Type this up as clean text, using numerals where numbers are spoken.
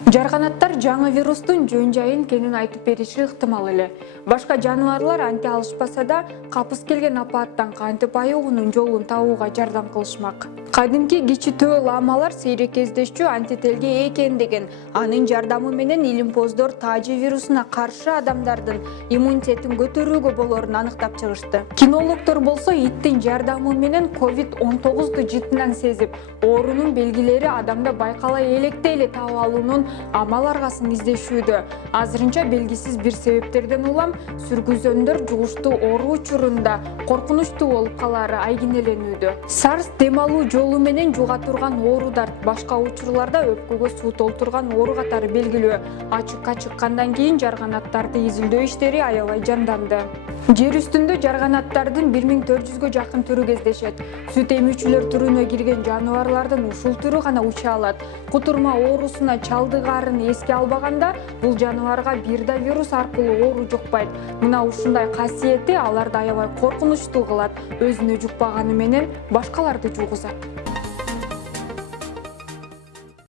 Жарганаттар жаңы вирустун жөн-жайын кенен айтып бериши ыктымал эле. Башка жаныбарлар анте алышпаса да, капыс келген апааттан кантип айыгуунун жолун табууга жардам кылышмак. Кадимки кичитөө ламалар сейрек кездешчү антителге ээ экендигин, анын жардамы менен илимпоздор тажи вирусуна каршы адамдардын иммунитетин көтөрүүгө болорун аныктап чыгышты. Кинологдор болсо иттин жардамы менен COVID-19 жытынан сезип, оорунун белгилери адамда байкала электе эле таап алуунун амал аргасын издешүүдө. Азырынча белгисиз бир себептерден улам сүргүзөндөр жугуштуу оору учурунда коркунучтуу болуп калаары айгинеленүүдө. SARS дем алуу жолу менен жуга турган оорудар, башка учурларда өпкөгө суу толтурган оору катары белгилөө. Ачыкка чыккандан кийин жарганаттарды изилдөө иштери аябай жанданды. Жер үстүндө жарганаттардын 1400гө жакын түрү кездешет. Сүт эмүүчүлөр түрүнө кирген жаныбарлардын ушул түрү гана уча алат. Кутурма оорусуна чалдыгаарын эске албаганда, бул жаныбарга бир да вирус аркылуу оору жукпайт. Мына ушундай касиети аларды аябай коркунучтуу кылат. Өзүнө жукпаганы менен башкаларды жугузат.